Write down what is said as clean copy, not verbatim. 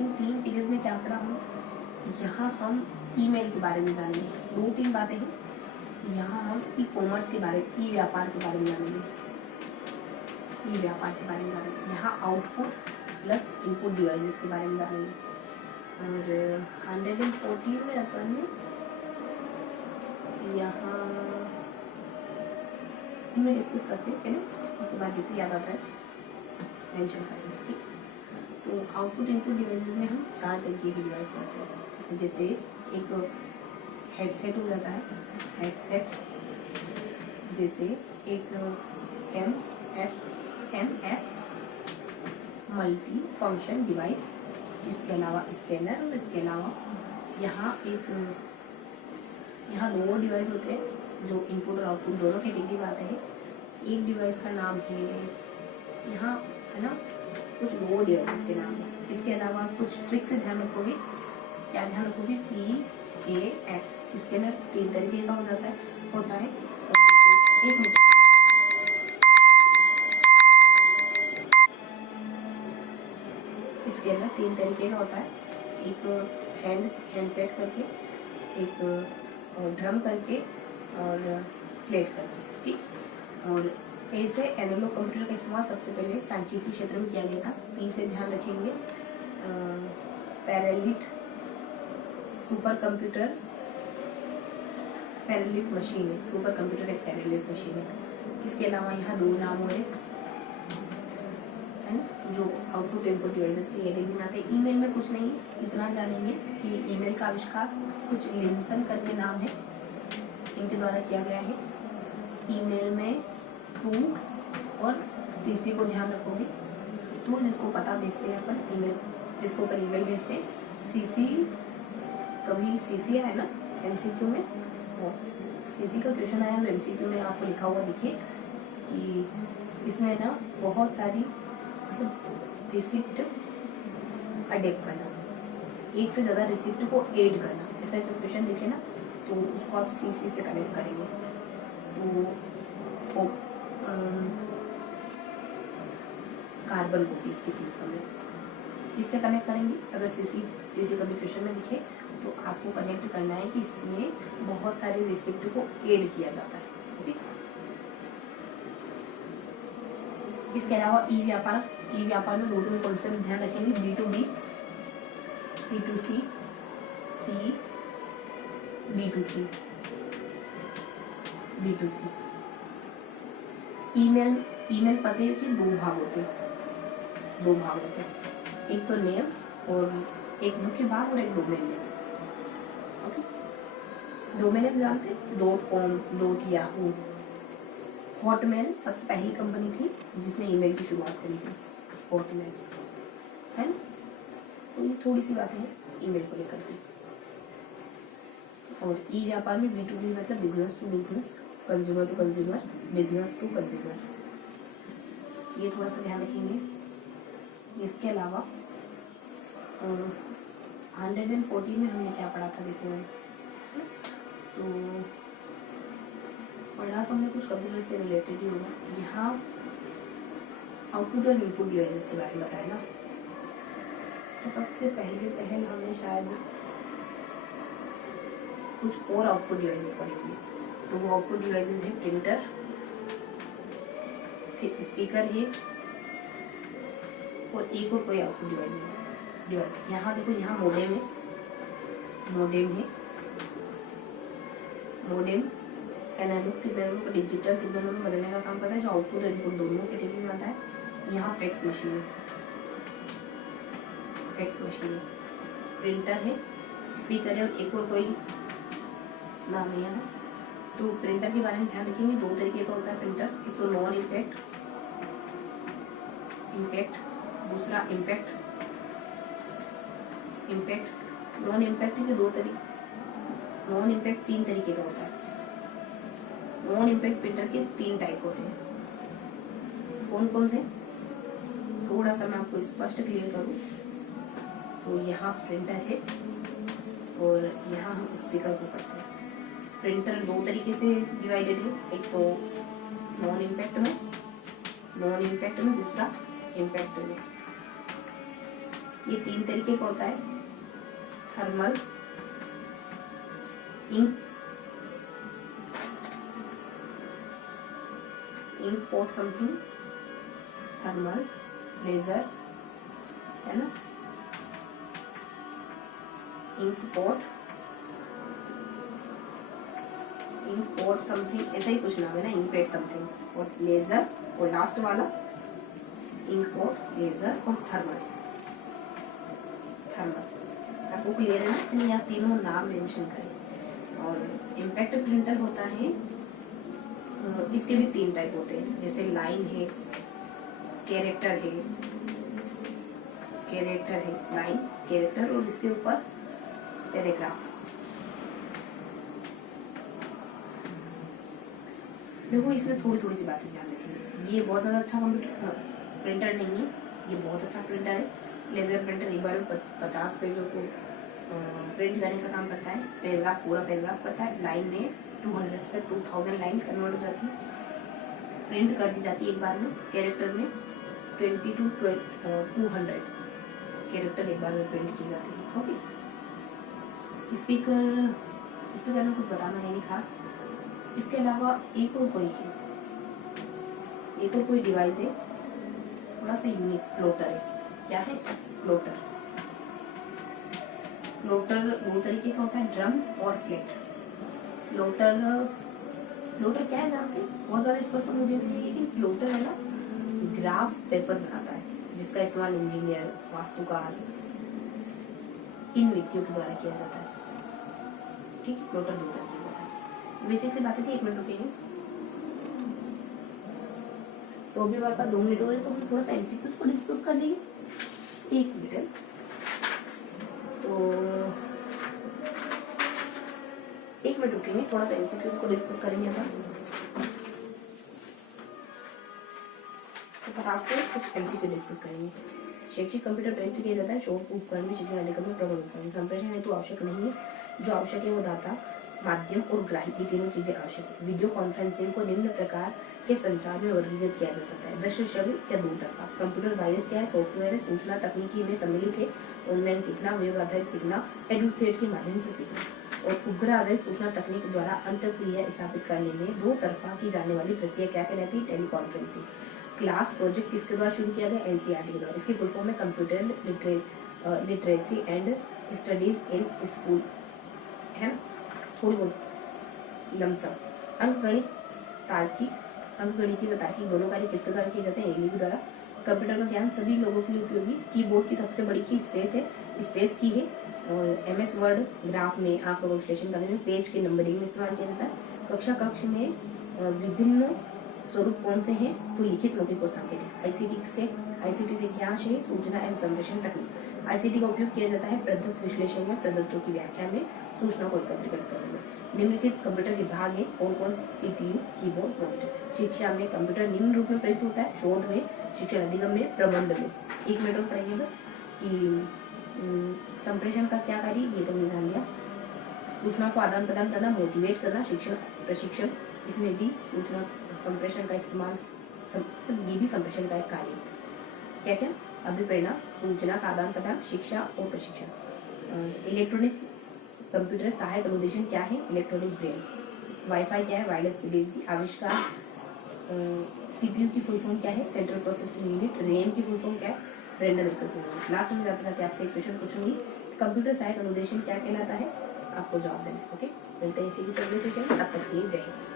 इन 3 pages में क्या पढ़ा हम? यहाँ हम ईमेल के बारे में जानेंगे, 2-3 बातें हैं। यहाँ हम ई कॉमर्स के बारे में, ई व्यापार के बारे में जानेंगे, ई व्यापार के बारे में जानेंगे। यहाँ आउटपुट प्लस इनपुट डिवाइसेस के बारे में जानेंगे। और 114 में अपन यहाँ इनमें डिस्कस करते हैं पहले, उसके बाद जैसे याद आता है मेंशन करते हैं। ठीक, तो आउटपुट इनपुट डिवाइसेस में हम 4 तरीके की डिवाइस करते हैं। जैसे एक हेडसेट हो जाता है, हेडसेट, जैसे एक MF मल्टी फंक्शन डिवाइस, इसके अलावा स्कैनर, और इसके अलावा यहाँ 2 डिवाइस होते हैं जो इनपुट और आउटपुट दोनों कैटेगरी में आते हैं। एक डिवाइस का नाम है यहाँ, है ना, कुछ 2 डिवाइसेस के नाम है। इसके अलावा कुछ ट्रिक से ध्यान रखोगे, क्या ध्यान रखोगे? PAS स्कैनर 3 तरीके का होता है। एक मिनट, स्कैनर 3 तरीके का होता है, एक हैंडसेट करके, एक ड्रम करके, और फ्लैट करके। ठीक, और ऐसे एनालॉग कंप्यूटर का इस्तेमाल सबसे पहले सांख्यिकी क्षेत्र में किया गया था। पी से ध्यान रखेंगे, पैरेलिट सुपर कंप्यूटर, पैरेलिट मशीन है, सुपर कंप्यूटर एक पैरेलिट मशीन है। इसके अलावा यहाँ 2 नाम और है ना, जो आउटपुट इनपुट डिवाइसेस की कैटेगरी में आते हैं। ईमेल में कुछ नहीं, इतना जानेंगे कि ईमेल का आविष्कार कुछ लिंसन करके नाम है, इनके द्वारा किया गया है। ईमेल में टू और सीसी को ध्यान रखोगे। टू जिसको पता भेजते हैं अपन, ईमेल जिसको अपन ईमेल भेजते हैं। सीसी, कभी सीसी आया ना एमसीक्यू में, वो सीसी का क्वेश्चन आया और एमसीक्यू में आपको लिखा हुआ दिखे कि इसमें ना बहुत सारी रिसिप्ट अडेप्ट करना, एक से ज़्यादा रिसिप्ट को ऐड करना, ऐसा क्वेश्चन दिखे ना, तो उसको आप सीसी से कनेक्ट करेंगे। तो कार्बन कॉपीज की फुल में इससे कनेक्ट करेंगे। अगर सीसी कभी क्वेश्चन में दिखे तो आपको कनेक्ट करना है कि इसमें बहुत सारे रिसिप्ट को ऐड किया जाता है। ठीक, इसके अलावा ई व्यापार में 2 कॉन्सेप्ट ध्यान रखेंगे, B2B, C2C, B2C। ईमेल पते के 2 भाग होते हैं, एक तो नेम और एक मुख्य भाग और एक domain name. Okay, domain name जानते हैं, .com, .yahoo। हॉटमेल सबसे पहली कंपनी थी जिसने ईमेल की शुरुआत करी थी, हॉटमेल, है ना। तो ये थोड़ी सी बातें हैं ईमेल को लेकर के। और ई व्यापार में B2B मतलब business to business, consumer to consumer, business to consumer, ये थोड़ा सा ध्यान रखेंगे। इसके अलावा 114 में हमने क्या पढ़ा था, देखो, तो पढ़ा तो हमने कुछ कंप्यूटर से रिलेटेड ही होगा। यहाँ आउटपुट और इनपुट डिवाइसेस के बारे में बताया ना, तो सबसे पहल हमने शायद कुछ और आउटपुट डिवाइसेस पढ़ी थी। तो वो आउटपुट डिवाइसेस है प्रिंटर, फिर स्पीकर है, और एक और कोई आउटपुट डिवाइस। यहाँ देखो, यहाँ मोडेम एनालॉग सिग्नल को डिजिटल सिग्नल में बदलने का काम करता है, जो आउटपुट और इनपुट दोनों कैटेगरी में आता है। यहाँ फैक्स मशीन, प्रिंटर है, स्पीकर है, और एक और कोई नाम है यहाँ। तो प्रिंटर के बारे में ध्यान रखेंगे, 2 तरीके का होता है प्रिंटर, एक तो नॉन इम्पैक्ट, दूसरा इम्पैक्ट। नॉन इम्पैक्ट के 2 तरीके, नॉन इम्पैक्ट 3 तरीके का होता है। नॉन इम्पैक्ट प्रिंटर के 3 टाइप होते हैं। कौन कौन से, थोड़ा सा मैं आपको स्पष्ट क्लियर करूँ तो यहाँ प्रिंटर है और यहाँ हम स्पीकर को पढ़ते हैं। प्रिंटर 2 तरीके से डिवाइडेड है, एक तो नॉन इम्पैक्ट में, दूसरा इम्पैक्ट में। ये 3 तरीके का होता है, thermal, ink port something, thermal, laser, है ना, इंक पोर्ट समथिंग, ऐसा ही कुछ नाम है ना, इंक पेड समथिंग, और लेजर, और लास्ट वाला इंक पोर्ट, लेजर और थर्मल। आपको क्लियर है ना? तो आप तीनों नाम मेंशन करें। और इम्पैक्ट प्रिंटर होता है, इसके भी 3 टाइप होते हैं, जैसे लाइन है, कैरेक्टर है, लाइन, कैरेक्टर, और इसके ऊपर पैराग्राफ। देखो इसमें थोड़ी थोड़ी सी बातें ध्यान रखेंगे। ये बहुत ज्यादा अच्छा कंप्यूटर प्रिंटर नहीं है, ये बहुत अच्छा प्रिंटर है। लेजर प्रिंटर एक बार में 50 पेजों को प्रिंट करने का काम करता है। पैराग्राफ पूरा पैराग्राफ करता है। लाइन में 200 से 2000 लाइन कन्वर्ट हो जाती है, प्रिंट कर दी जाती है एक बार में। कैरेक्टर में 20 to 200 कैरेक्टर एक बार में प्रिंट की जाती है। ओके, स्पीकर में कुछ बताना है नहीं खास। इसके अलावा एक और कोई डिवाइस है, थोड़ा सा यूनिक, फ्लोटर है। क्या है? फ्लोटर दो तरीके का होता है, ड्रम और फ्लैट। फ्लोटर क्या है जानते हैं? बहुत ज्यादा स्पष्ट मुझे भी नहीं है, लेकिन फ्लोटर है ना, ग्राफ पेपर बनाता है, जिसका इस्तेमाल इंजीनियर, वास्तुकार, इन व्यक्तियों के द्वारा किया जाता है। ठीक, फ्लोटर 2 तरीके का होता है। बेसिक से बातें थी, 1 मिनट रुकेंगे। तो अभी हमारे पास 2 मिनट हो रहे, तो हम थोड़ा सा एमसीक्यूज को डिस्कस कर लेंगे। 1 मिनट है, तो 1 मिनट रुकेंगे, थोड़ा सा एमसीक्यूज को डिस्कस करेंगे अपन। तो फटाक से कुछ एमसीक्यू डिस्कस करेंगे। शैक्षिक कंप्यूटर प्रयुक्त किया जाता है, शोध उपकरण में शिक्षण अधिगम में प्रबंध करने। संप्रेषण हेतु आवश्यक नहीं है, जो आवश्यक है वो दाता, माध्यम और ग्राहक, ये तीनों चीजें आवश्यक है। वीडियो कॉन्फ्रेंसिंग को निम्न प्रकार के संचार में वर्गीकृत किया जा सकता है: दृश्य, श्रव्य या दूरदर्शी। कंप्यूटर वायरस क्या है? सॉफ्टवेयर है, सूचना तकनीकी में सम्मिलित है। ऑनलाइन सीखना, वेब आधारित सीखना, एडुसेट के माध्यम से सीखना। और उपग्रह आधारित सूचना तकनीक द्वारा अंतःक्रिया स्थापित करने में 2 तरफा की जाने वाली प्रक्रिया क्या कहलाती है? टेलीकॉन्फ्रेंसिंग। क्लास प्रोजेक्ट किसके द्वारा शुरू किया गया? एनसीईआरटी के द्वारा। इसकी फुल फॉर्म है computer literacy and studies in school, है ना, थोड़ी बहुत लमसम। अंकगणितीय व तार्किक दोनों कार्य किसके द्वारा किए जाते हैं? एलईडी द्वारा। कंप्यूटर का ज्ञान सभी लोगों के लिए उपयोगी। कीबोर्ड की सबसे बड़ी की स्पेस की है। और एमएस वर्ड ग्राफ में आंकड़ों का विश्लेषण करने में, पेज के नंबरिंग में इस्तेमाल किया जाता है। कक्ष में विभिन्न स्वरूप कौन से हैं? तो लिखित, मौखिक और सांकेतिक। आईसीटी से क्या है? सूचना एवं संप्रेषण तकनीक। आईसीटी का उपयोग किया जाता है प्रदत्त विश्लेषण या प्रदत्तों की व्याख्या में, सूचना को एकत्रित करने में। निम्नलिखित कंप्यूटर विभाग है, कौन? CPU, keyboard, monitor. शिक्षा में कंप्यूटर निम्न रूप में प्रयुक्त होता है: शोध में, शिक्षण अधिगम में, प्रबंध में। 1 मिनट और पढ़ेंगे बस कि संप्रेषण का क्या कार्य, ये तो हमने जान लिया। सूचना को आदान प्रदान करना, मोटिवेट करना, शिक्षण, प्रशिक्षण, इसमें भी सूचना संप्रेषण का इस्तेमाल, ये भी संप्रेषण का एक कार्य। क्या क्या? अभिप्रेरणा, सूचना का आदान प्रदान, शिक्षा और प्रशिक्षण। इलेक्ट्रॉनिक कंप्यूटर सहायक अनुदेशन क्या है? Electronic brain. वाईफाई क्या है? Wireless delivery. आविष्कार, सीपीयू की फुल फॉर्म क्या है? Central processing unit. रैम की फुल फॉर्म क्या है? Random access memory. लास्ट में जाते जाते आपसे एक क्वेश्चन पूछूंगी, कंप्यूटर सहायक अनुदेशन क्या कहलाता है? आपको जवाब देना। ओके, मिलते हैं इसी अगले सेशन, तब तक के लिए जय हिंद।